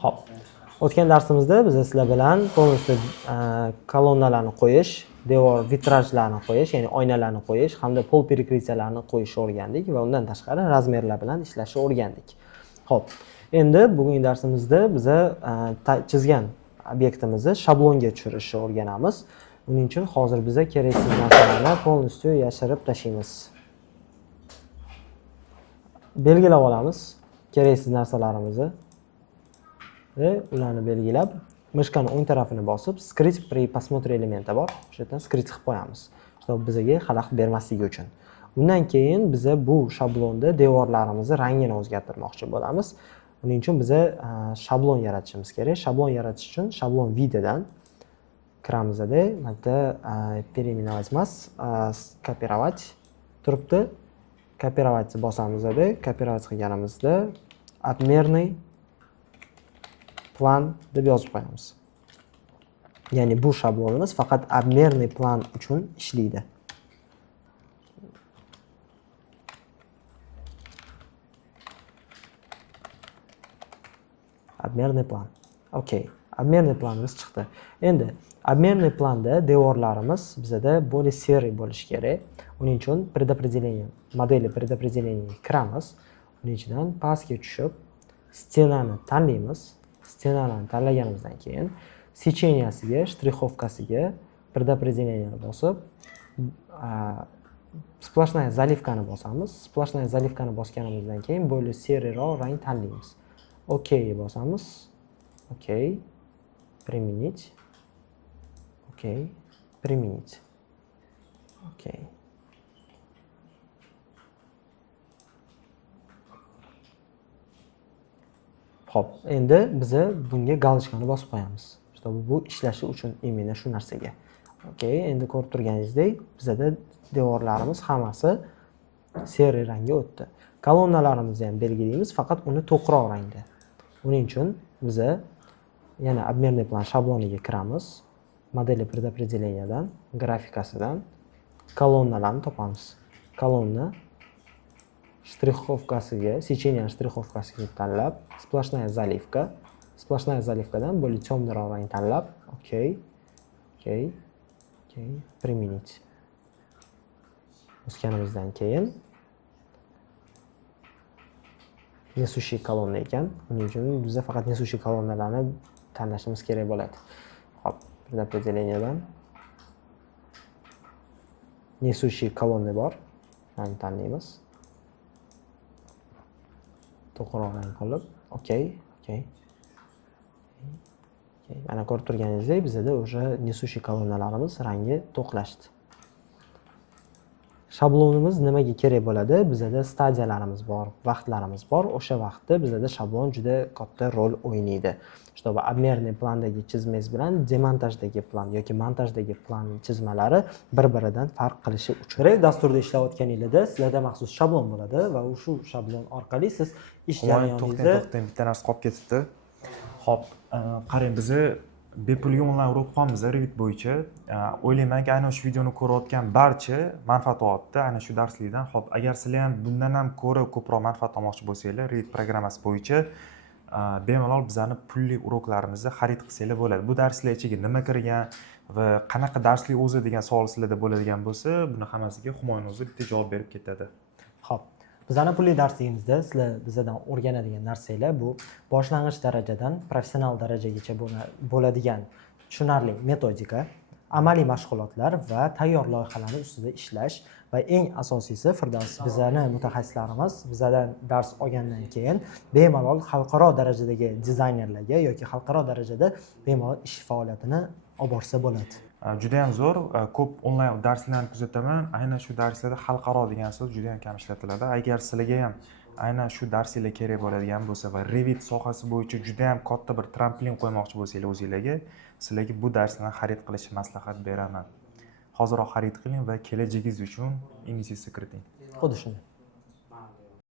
Hop. O'tgan darsimizda biz sizlar bilan polностью kolonnalarni qo'yish, devor vitrajlarni qo'yish, ya'ni oynalarni qo'yish hamda pol перекрытияларni qo'yishni o'rgandik va undan tashqari razmerlar bilan ishlashni o'rgandik. Hop. Endi bugungi darsimizda biz chizgan obyektimizni shablonga tushirishni o'rganamiz. Buning uchun hozir bizga keraksiz narsalarni polностью yashirib tashlaymiz. Belgilab olamiz keraksiz narsalarimizni. Ve ularni belgilab, mishkani o'ng tarafini bosib, skrit при просмотре elementi bor. O'sha yerdan skrit qilib qo'yamiz. Чтобы bizga xalaqit bermasligi uchun. Undan keyin biz bu shablonda devorlarimizni rangini o'zgartirmoqchi bo'lamiz. Buning uchun biz shablon yaratishimiz kerak. Shablon yaratish uchun shablon videodan kiramizda, mana переименовать emas, kopировать turibdi. Kopировать bosamizda, kopировать qilganimizda обмерный plan deb yozib qo'yamiz. Ya'ni bu shablonimiz faqat обмерный plan uchun ishlaydi. Обмерный plan. Okay. Обмерный planimiz chiqdi. Endi обмерный planda devorlarimiz bizda более серый bo'lishi kerak. Uning uchun предопределение, modeli предопределение kiramiz. Uning ichidan pastga tushib, stenani tanlaymiz. Stenani tanlaganimizdan keyin сеченияsiga, штриховкasiga предопределение bosib, splashная заливкani bosamiz. Splashная заливкani bosganimizdan keyin bo'lib seriyroq rang tanlaymiz. Okay bosamiz. Okay. Применить. Okay. Применить. Okay. Hop, endi biz bunga galочкani bosib qo'yamiz. Чтобы bu ishlashi uchun imенно shu narsaga. Okay, endi ko'rib turganingizdek, bizda devorlarimiz hammasi seri rangga o'tdi. Kolonnalarimizni ham belgilaymiz, faqat uni to'qroq rangda. Uning uchun biz yana обмерный plan shabloniga kiramiz. Modeli предопределениyadan, grafikasidan kolonnalarni topamiz. Kolonna штриховкasiga, сечение штриховкasiga tanlab, splashная заливка. Splashная заливкадан bo'lib темныйroq rang tanlab, okay. Okay. Okay. Применить. O'sganimizdan keyin несущий kolonna ekan. Uning uchun bizga faqat несущий kolonnalarni tanlashimiz kerak bo'ladi. Hop, предопределениyadan несущий kolonna bor. Rang tanlaymiz. To'g'ri rang qilib, okay. Mana ko'rib turganingizdek, bizda o'sha несущий kolonnalarimiz rangi to'qlashdi. Shablonimiz nimaga kerak bo'ladi? Bizda stadiyalarimiz bor, vaqtlarimiz bor. O'sha vaqtda bizda shablon juda katta rol o'ynaydi. Чтобы обмерный plandagi chizmangiz bilan demontajdagi plan yoki montajdagi plan chizmalari bir-biridan farq qilishi uchun dasturda ishlayotganingizda sizlarda maxsus shablon bo'ladi va shu shablon orqali siz ish jarayoningizda bitta narsa qolib ketibdi. Xo'p, qarang, biz bepulga onlayn urib qolamiz Revit bo'yicha. O'ylaymanki, aynan shu videoni ko'rayotgan barcha manfaat olyapti aynan shu darslikdan. Xo'p, agar sizlar ham bundan ham ko'ra ko'proq manfaat olmoqchi bo'lsanglar, Revit programmasi bo'yicha bemalol bizani pulli uroklarimizni xarid qilsanglar bo'ladi. Bu darslar ichiga nima kirgan va qanaqa darslik o'zi degan savol sizlarda bo'ladigan bo'lsa, buni hammasiga Humoyun o'zi bitta javob berib ketadi. Xo'p. Bizning pulli darsligimizda sizlar bizdan o'rganadigan narsalar bu boshlang'ich darajadan professional darajagacha bo'ladigan tushunarli metodika, amaliy mashg'ulotlar va tayyor loyihalarni ustida ishlash va eng asosiysi Firdavs bizning mutaxassislarimiz bizdan dars olgandan keyin bemalol xalqaro darajadagi dizaynerlarga yoki xalqaro darajada bemalol ish faoliyatini olib borsa bo'ladi. Juda ham zo'r, ko'p onlayn darslarni kuzataman. Aynan shu darslarda xalqaro degan so'z juda ham kam ishlatiladi. Agar sizlarga ham aynan shu darslar kerak bo'ladigan bo'lsa va Revit sohasi bo'yicha juda ham katta bir tramplin qo'ymoqchi bo'lsanglar o'zingizlarga, sizlarga bu darslarni xarid qilishni maslahat beraman. Hozirroq xarid qiling va kelajagingiz uchun investitsiya kiriting. Xuddi shunday.